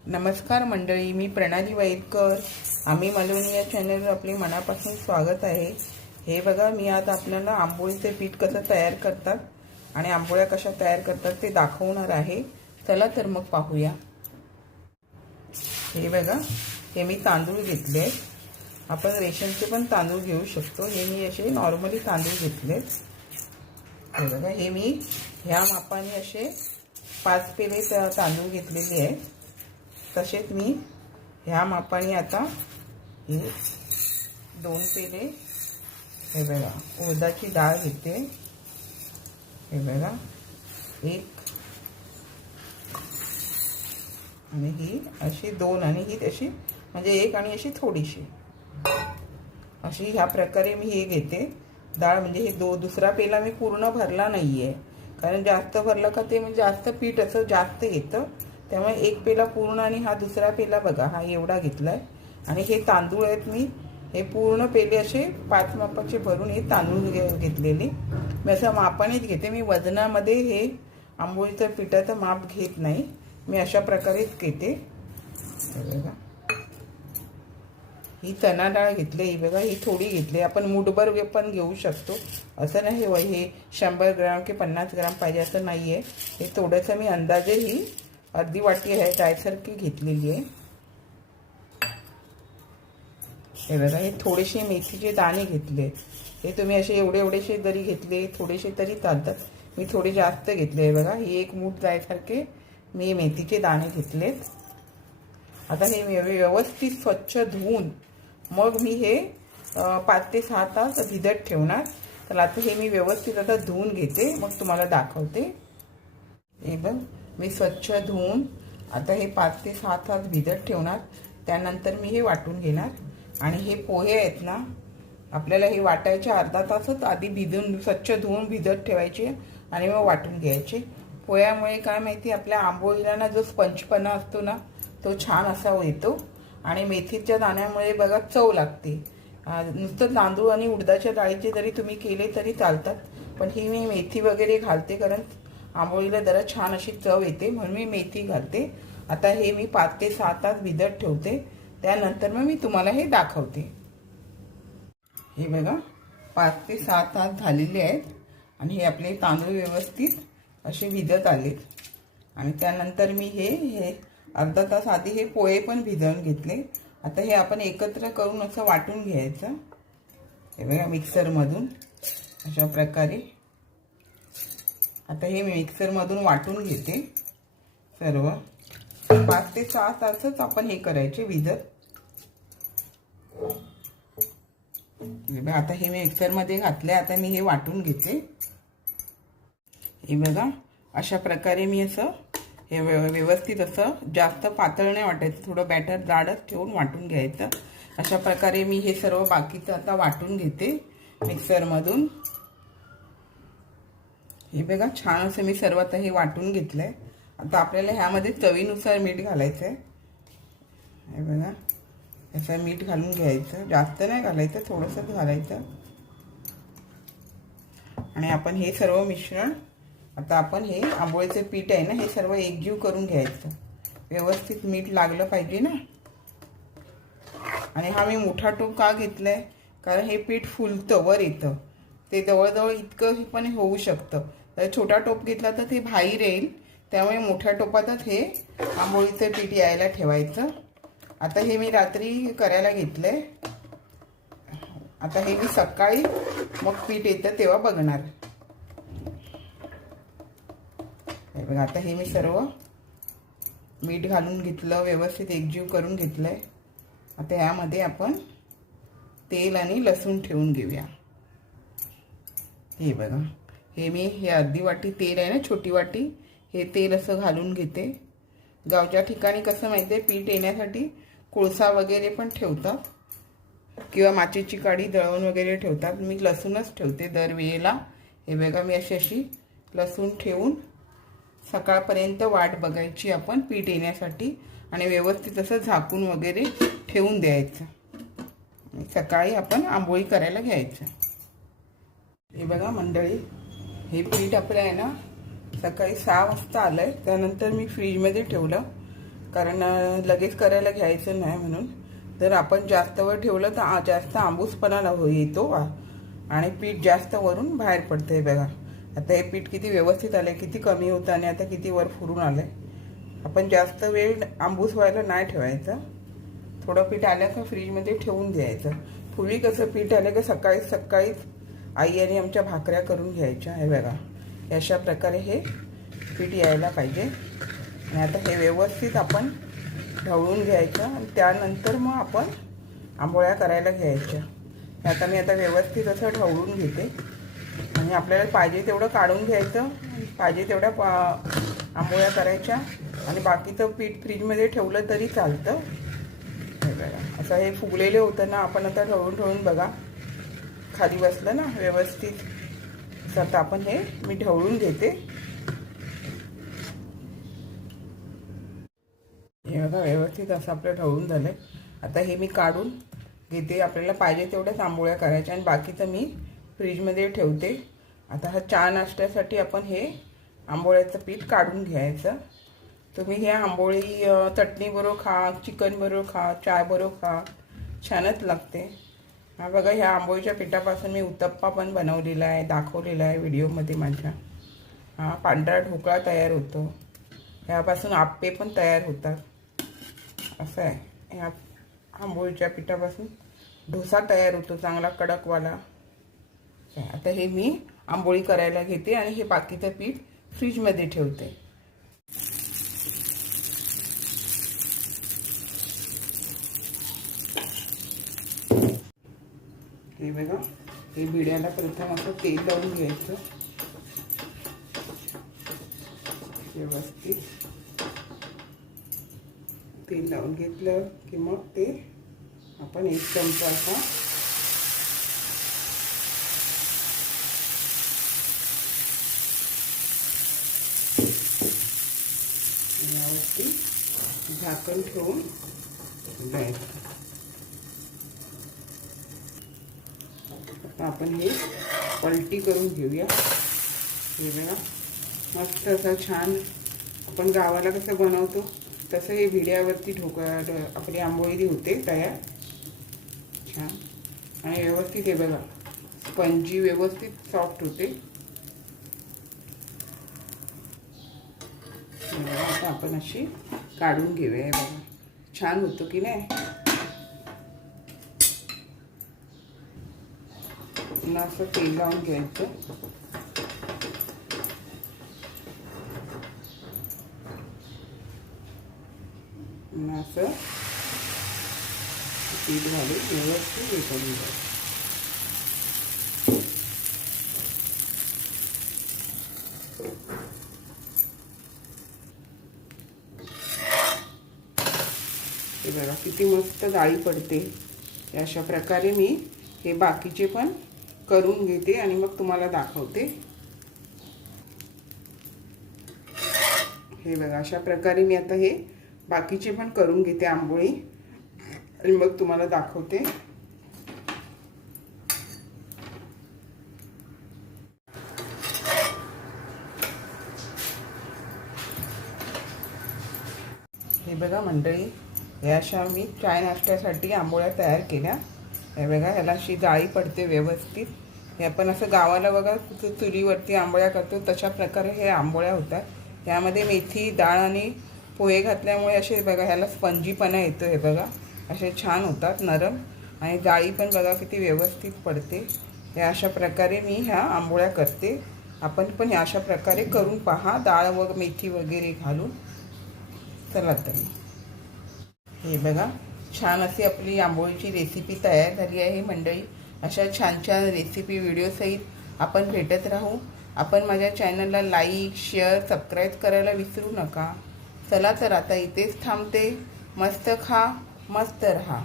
नमस्कार मंडळी मी प्रणाली वैदकर आम्ही मालवणी या चॅनलवर आपले मनापासून स्वागत आहे. हे बघा मी आज आपल्याला आंबोळीचे पीठ कसं तयार करतात आणि आंबोळ्या कशा तयार करतात ते दाखवणार आहे. चला तर मग पाहूया. हे बघा हे मी तांदूळ घेतले. आपण रेशनचे पण तांदूळ घेऊ शकतो. हे मी असे नॉर्मली तांदूळ घेतले हे बघा हे मी ह्या मापाने असे पाच पेले तांदूळ घेतलेले आहेत. तसेच मी ह्या मापाने आता हे दोन पेले हे बघा उडदाची डाळ घेते. हे बघा एक आणि ही अशी दोन आणि ही तशी म्हणजे एक आणि अशी थोडीशी. अशी ह्या प्रकारे मी हे घेते. डाळ म्हणजे हे दो दुसरा पेला मी पूर्ण भरला नाही आहे कारण जास्त भरलं का ते म्हणजे जास्त पीठ असं जास्त येतं. त्यामुळे एक पेला पूर्ण आणि हा दुसरा पेला बघा हा एवढा घेतला आहे आणि हे तांदूळ आहेत मी. हे पूर्ण पेले असे पाच मापाचे भरून हे तांदूळ घे- घेतलेले. मी असं मापानेच घेते. मी वजनामध्ये हे आंबोळीचं पिठाचं माप घेत नाही. मी अशा प्रकारेच घेते. बघा. ही चणा डाळ घेतली ही बघा ही थोडी घेतली. आपण मुठभर पण घेऊ शकतो. असं नाही व हे शंभर ग्राम की पन्नास ग्राम पाहिजे असं नाही आहे हे थोडंसं मी अंदाजे ही अर्धी वाटी आहे डायसारखी घेतलेली आहे. हे बघा हे थोडेसे मेथीचे दाणे घेतले. हे तुम्ही असे एवढे एवढेसे जरी घेतले थोडेसे तरी चालतात. मी थोडे जास्त घेतले हे बघा. हे एक मूठ जायसारखे मी मेथीचे दाणे घेतलेत. आता हे व्यवस्थित स्वच्छ धुवून मग मी हे पाच ते सहा तास भिजत ठेवणार. तर आता हे मी व्यवस्थित आता धुवून घेते. मग तुम्हाला दाखवते. हे बघ. मी स्वच्छ धुवून आता हे पाच ते सहा तास भिजत ठेवणार. त्यानंतर मी हे वाटून घेणार. आणि हे पोहे आहेत ना आपल्याला हे वाटायचे अर्धा तासच आधी भिजून स्वच्छ धुवून भिजत ठेवायचे आणि मग वाटून घ्यायचे. पोह्यामुळे काय माहिती आपल्या आंबोळीला ना जो स्पंचपणा असतो ना तो छान असा येतो. आणि मेथीच्या दाण्यामुळे बघा चव लागते. नुसतं तांदूळ आणि उडदाच्या डाळीचे जरी तुम्ही केले तरी चालतात पण ही मी मेथी वगैरे घालते कारण आंबोळीला जरा छान अशी चव येते म्हणून मी मेथी घालते. आता हे मी पाच ते सहा तास भिजत ठेवते. त्यानंतर मग मी तुम्हाला हे दाखवते. हे बघा पाच ते सहा तास झालेले आहेत आणि हे आपले तांदूळ व्यवस्थित असे भिजत आलेत. आणि त्यानंतर मी हे हे अर्धा तास आधी हे पोहे पण भिजवून घेतले. आता हे आपण एकत्र करून असं वाटून घ्यायचं. हे बघा मिक्सरमधून. अशा प्रकारे. आता हे मी मिक्सरमधून वाटून घेते. सर्व. पाच ते सहा तासच आपण हे करायचे विजत. आता हे मी मिक्सरमध्ये घातले आता मी हे वाटून घेते. हे बघा अशा प्रकारे मी असं हे व्यव- व्यवस्थित असं जास्त पातळ नाही वाटायचं थोडं बॅटर जाडच ठेवून वाटून घ्यायचं. अशा प्रकारे मी हे सर्व बाकीचं आता वाटून घेते मिक्सरमधून हे बघा छान असं मी सर्व आता हे वाटून घेतलं आहे आता आपल्याला ह्यामध्ये चवीनुसार मीठ घालायचं आहे हे बघा असं मीठ घालून घ्यायचं. जास्त नाही घालायचं थोडंसंच घालायचं. आणि आपण हे सर्व मिश्रण आता आपण हे आंबोळीचं पीठ आहे ना हे सर्व एकजीव करून घ्यायचं. व्यवस्थित मीठ लागलं पाहिजे ना. आणि हा मी मोठा टोप का आहे कारण हे पीठ फुलतं वर येतं. ते जवळजवळ इतकं पण होऊ शकतं. छोटा टोप घेतला तर ते बाहेर येईल. त्यामुळे मोठ्या टोपातच हे आंबोळीचं पीठ यायला ठेवायचं. आता हे मी रात्री करायला घेतलंय. आता हे मी सकाळी मग पीठ येतं तेव्हा बघणार. हे बघा आता हे मी सर्व मीठ घालून घेतलं व्यवस्थित एकजीव करून घेतलंय. आता यामध्ये आपण तेल आणि लसूण ठेवून घेऊया. हे बघा. हे मी हे अर्धी वाटी तेल आहे ना छोटी वाटी हे तेल असं घालून घेते. गावच्या ठिकाणी कसं माहिती आहे पीठ येण्यासाठी कोळसा वगैरे पण ठेवतात किंवा माचेची काडी दळवून वगैरे ठेवतात. मी लसूणच ठेवते दरवेळेला हे बघा मी अशी अशी लसूण ठेवून सकाळपर्यंत वाट बघायची आपण पीठ येण्यासाठी आणि व्यवस्थित असं झाकून वगैरे ठेवून द्यायचं. सकाळी आपण आंबोळी करायला घ्यायचं. हे बघा मंडळी हे पीठ आपलं आहे ना सकाळी सहा वाजता आलं आहे त्यानंतर मी फ्रीजमध्ये ठेवलं. कारण लगेच करायला घ्यायचं नाही म्हणून. जर आपण जास्त वर ठेवलं तर जास्त आंबूसपणा हो येतो आणि पीठ जास्त वरून बाहेर पडतं आहे बघा. आता हे पीठ किती व्यवस्थित आलं किती कमी होतं आणि आता किती वर फुरून आलं आपण जास्त वेळ आंबूस व्हायला नाही ठेवायचं. थोडं पीठ आलं का फ्रीजमध्ये ठेवून द्यायचं. पूर्वी कसं पीठ आलं का सकाळी सकाळीच आई आणि आमच्या भाकऱ्या करून घ्यायच्या हे बघा. अशा प्रकारे हे पीठ यायला पाहिजे. आणि आता हे व्यवस्थित आपण ढवळून घ्यायचं आणि त्यानंतर मग आपण आंबोळ्या करायला घ्यायच्या. आता मी आता व्यवस्थित असं ढवळून घेते. आणि आपल्याला पाहिजे तेवढं काढून घ्यायचं. पाहिजे तेवढ्या पा आंबोळ्या करायच्या. आणि बाकीचं पीठ फ्रीजमध्ये ठेवलं तरी चालतं. हे बघा. असं हे फुगलेले होतं ना आपण आता ढवळून ढवळून बघा. खाली बसलं ना व्यवस्थित. आता आपण हे मी ढवळून घेते. हे बघा व्यवस्थित असं आपलं ढवळून झालंय. आता हे मी काढून घेते. आपल्याला पाहिजे तेवढ्याच आंबोळ्या करायच्या आणि बाकीचं मी फ्रीजमध्ये ठेवते. आता हा चहा नाश्त्यासाठी आपण हे आंबोळ्याचं पीठ काढून घ्यायचं. तुम्ही हे आंबोळी चटणीबरोबर खा चिकनबरोबर खा चायबरोबर खा. छानच लागते. हा बघा ह्या आंबोळीच्या पिठापासून मी उत्तप्पा पण बनवलेला आहे दाखवलेला आहे व्हिडिओमध्ये माझ्या. हा पांढरा ढोकळा तयार होतो. ह्यापासून आप्पे पण तयार होतात. असं आहे. ह्या आंबोळीच्या पिठापासून डोसा तयार होतो चांगला कडकवाला. आता हे मी आंबोळी करायला घेते आणि हे बाकीचं पीठ फ्रीजमध्ये ठेवते. हे बघा हे बिड्याला प्रथम असं तेल लावून घ्यायचं. व्यवस्थित. तेल लावून घेतलं की मग ते आपण एक चमचा असा यावरती झाकण ठेवून द्यायचं आता आपण हे पलटी करून घेऊया. हे बघा. मस्त असं छान आपण गावाला कसं बनवतो तसं हे भिड्यावरती ढोका आपली आंबोळी होते तयार. छान. आणि व्यवस्थित हे बघा. स्पंजी व्यवस्थित सॉफ्ट होते. आता आपण अशी काढून घेऊया हे बघा. छान होतो की नाही? पुन्हा असं तेल लावून घ्यायचं. पुन्हा असं पीठ घालून व्यवस्थित हे करून घ्यायचं बघा किती मस्त जाळी पडते. अशा प्रकारे मी हे बाकीचे पण करून घेते आणि मग तुम्हाला दाखवते. हे बघा अशा प्रकारे मी आता हे बाकीचे पण करून घेते आंबोळी. आणि मग तुम्हाला दाखवते. हे बघा मंडळी या अशा मी चाय नाश्त्यासाठी आंबोळ्या तयार केल्या. हे बघा ह्याला अशी जाळी पडते व्यवस्थित. हे आपण असं गावाला बघा चुलीवरती आंबोळ्या करतो तशा प्रकारे हे आंबोळ्या होतात. यामध्ये मेथी डाळ आणि पोहे घातल्यामुळे असे बघा ह्याला स्पंजीपणा येतो हे बघा. असे छान होतात नरम. आणि जाळी पण बघा किती व्यवस्थित पडते. या अशा प्रकारे मी ह्या आंबोळ्या करते. आपण पण ह्या अशा प्रकारे करून पहा डाळ व मेथी वगैरे घालून. चला तर. हे बघा छान अशी आपली आंबोळीची रेसिपी तयार झाली आहे मंडळी. अशा छान छान रेसिपी व्हिडिओसहित आपण भेटत राहू. आपण माझ्या चॅनलला लाईक शेअर सबस्क्राईब करायला विसरू नका. चला तर आता इथेच थांबते. मस्त खा मस्त रहा.